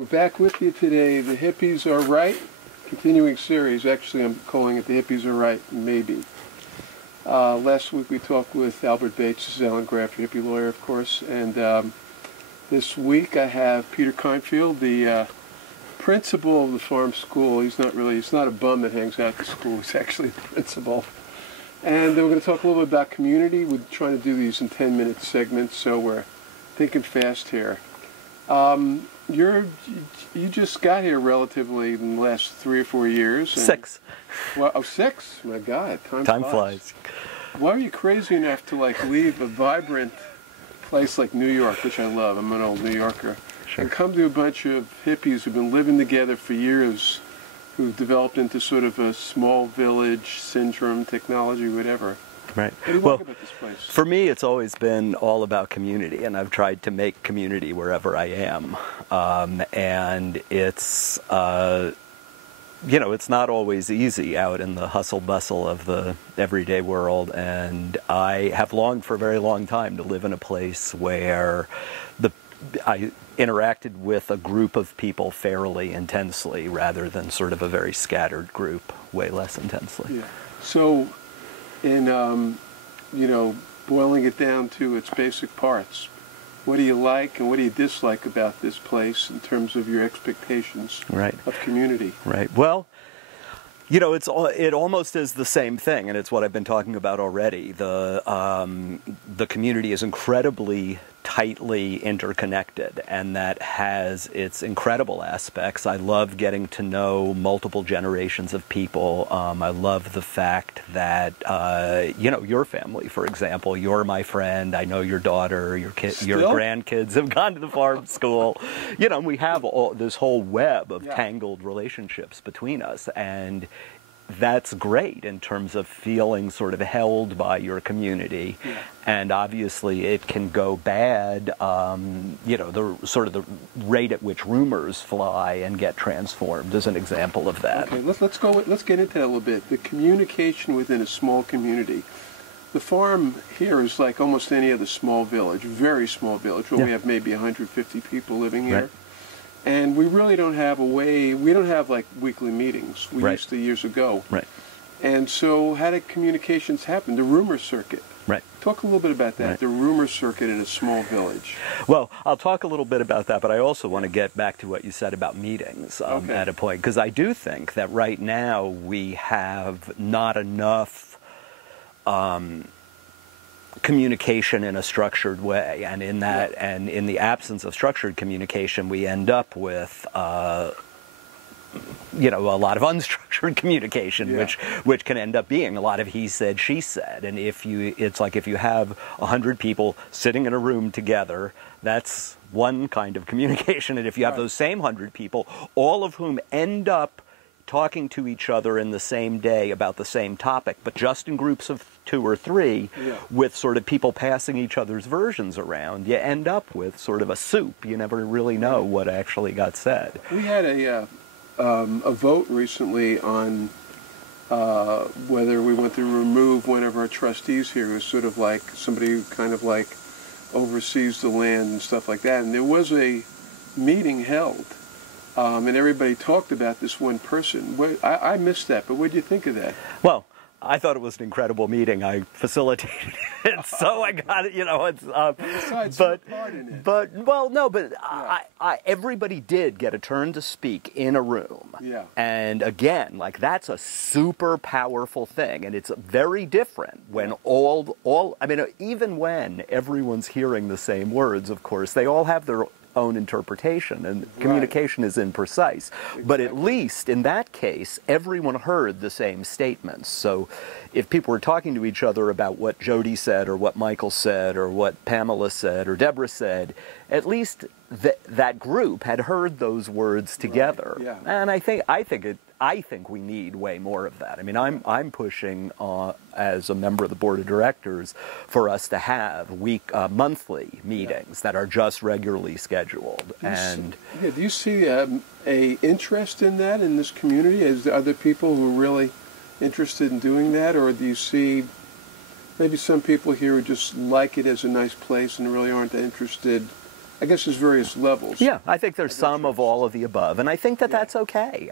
We're back with you today. The Hippies Are Right, continuing series. Actually, I'm calling it The Hippies Are Right, Maybe. Last week we talked with Albert Bates. This is Alan Graf, your hippie lawyer, of course. And this week I have Peter Kindfield, the principal of the farm school. He's not a bum that hangs out at the school. He's actually the principal. And we're going to talk a little bit about community. We're trying to do these in 10-minute segments, so we're thinking fast here. You just got here relatively in the last 3 or 4 years. And, 6. Well, oh, 6? My God, time flies. Why are you crazy enough to leave a vibrant place like New York, which I love? I'm an old New Yorker. Sure. And come to a bunch of hippies who've been living together for years, who've developed into sort of a small village syndrome, technology, whatever. Right. What do you like about this place? For me, it's always been all about community, and I've tried to make community wherever I am. And it's, it's not always easy out in the hustle bustle of the everyday world, and I have longed for a very long time to live in a place where I interacted with a group of people fairly intensely rather than sort of a very scattered group, way less intensely. Yeah. So, in boiling it down to its basic parts, what do you like and what do you dislike about this place in terms of your expectations of community? Right. Well, it almost is the same thing, and it's what I've been talking about already. The community is incredibly tightly interconnected, and that has its incredible aspects. I love getting to know multiple generations of people. I love the fact that, your family, for example, you're my friend, I know your daughter, your grandkids have gone to the farm school. We have this whole web of tangled relationships between us, and that's great in terms of feeling sort of held by your community. Yeah. And obviously it can go bad, the rate at which rumors fly and get transformed is an example of that. Okay, let's get into that a little bit. The communication within a small community. The farm here is like almost any other small village, very small village, where we have maybe 150 people living here. Right. And we really don't have we don't have like weekly meetings. We used to years ago. Right. And so how did communications happen? The rumor circuit. Right. Talk a little bit about that, the rumor circuit in a small village. Well, I'll talk a little bit about that, but I also want to get back to what you said about meetings at a point, because I do think that right now we have not enough communication in a structured way, and in that, and in the absence of structured communication, we end up with a lot of unstructured communication, which can end up being a lot of he said, she said. And it's like if you have 100 people sitting in a room together, that's one kind of communication. And if you have those same 100 people, all of whom end up talking to each other in the same day about the same topic, but just in groups of 2 or 3, with sort of people passing each other's versions around, you end up with sort of a soup. You never really know what actually got said. We had a vote recently on whether we want to remove one of our trustees here, who's sort of like somebody who kind of like oversees the land and stuff like that. And there was a meeting held, and everybody talked about this one person. I missed that, but what did you think of that? Well, I thought it was an incredible meeting. I facilitated it, so I got it. Everybody did get a turn to speak in a room. Yeah. And again, that's a super powerful thing, and it's very different when even when everyone's hearing the same words. Of course, they all have their own interpretation, and communication is imprecise. Exactly. But at least in that case, everyone heard the same statements. So if people were talking to each other about what Jody said, or what Michael said, or what Pamela said, or Deborah said, at least that group had heard those words together. Right. Yeah. And I think we need way more of that. I mean, I'm pushing as a member of the board of directors for us to have monthly meetings that are just regularly scheduled. Do you see a interest in that in this community? Are there people who are really interested in doing that, or do you see maybe some people here who just like it as a nice place and really aren't interested I guess there's various levels. Yeah, I think there's some of all of the above, and I think that that's okay.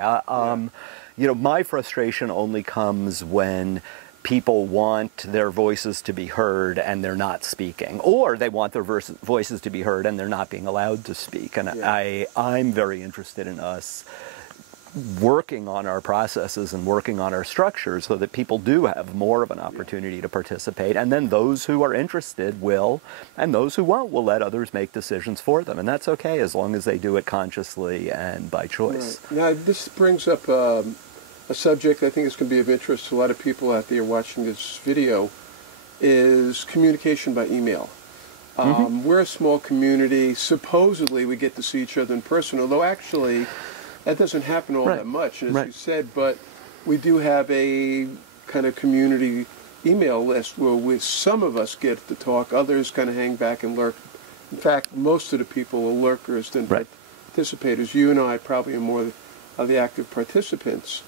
You know, my frustration only comes when people want their voices to be heard and they're not speaking, or they want their voices to be heard and they're not being allowed to speak. And I'm very interested in us working on our processes and working on our structures so that people do have more of an opportunity to participate, and then those who are interested will, and those who won't will let others make decisions for them, and that's okay as long as they do it consciously and by choice. Right. Now this brings up a subject I think is going to be of interest to a lot of people out there watching this video, is communication by email. We're a small community. Supposedly we get to see each other in person, although actually that doesn't happen all that much, as you said, but we do have a kind of community email list where some of us get to talk, others kind of hang back and lurk. In fact, most of the people are lurkers than participators. You and I probably are more of the active participants.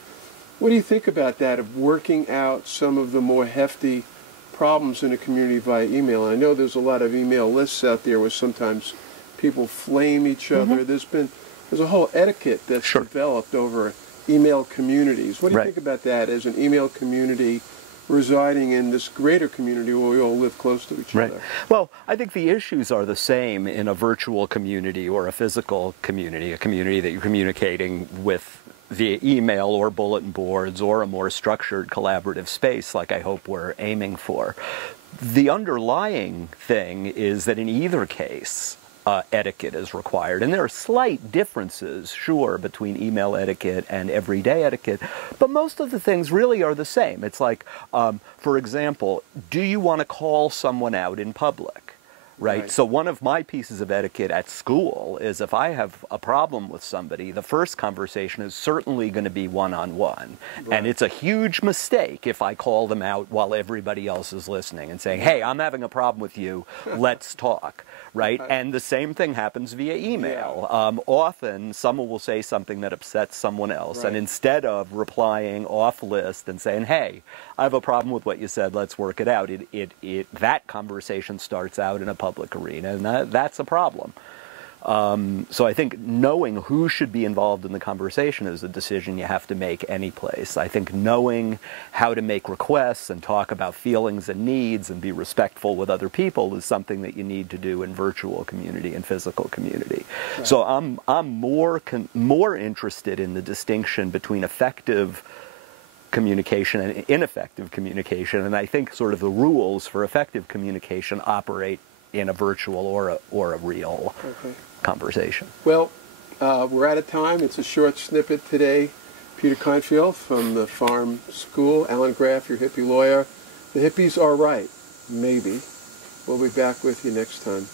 What do you think about that, of working out some of the more hefty problems in a community via email? I know there's a lot of email lists out there where sometimes people flame each other. There's a whole etiquette that's developed over email communities. What do you think about that as an email community residing in this greater community where we all live close to each other? Well, I think the issues are the same in a virtual community or a physical community, a community that you're communicating with via email or bulletin boards or a more structured collaborative space like I hope we're aiming for. The underlying thing is that in either case, etiquette is required. And there are slight differences, sure, between email etiquette and everyday etiquette, but most of the things really are the same. It's like, for example, do you want to call someone out in public? Right? So one of my pieces of etiquette at school is if I have a problem with somebody, the first conversation is certainly going to be one-on-one. And it's a huge mistake if I call them out while everybody else is listening and saying, hey, I'm having a problem with you, let's talk. Right? And the same thing happens via email. Often someone will say something that upsets someone else, and instead of replying off list and saying, hey, I have a problem with what you said, let's work it out, that conversation starts out in a public arena, and that's a problem. So I think knowing who should be involved in the conversation is a decision you have to make any place. I think knowing how to make requests and talk about feelings and needs and be respectful with other people is something that you need to do in virtual community and physical community. So I'm more interested in the distinction between effective communication and ineffective communication, and I think sort of the rules for effective communication operate in a virtual or a real conversation. Well, we're out of time. It's a short snippet today. Peter Keinfield from the Farm School, Alan Graf, your hippie lawyer. The hippies are right. Maybe. We'll be back with you next time.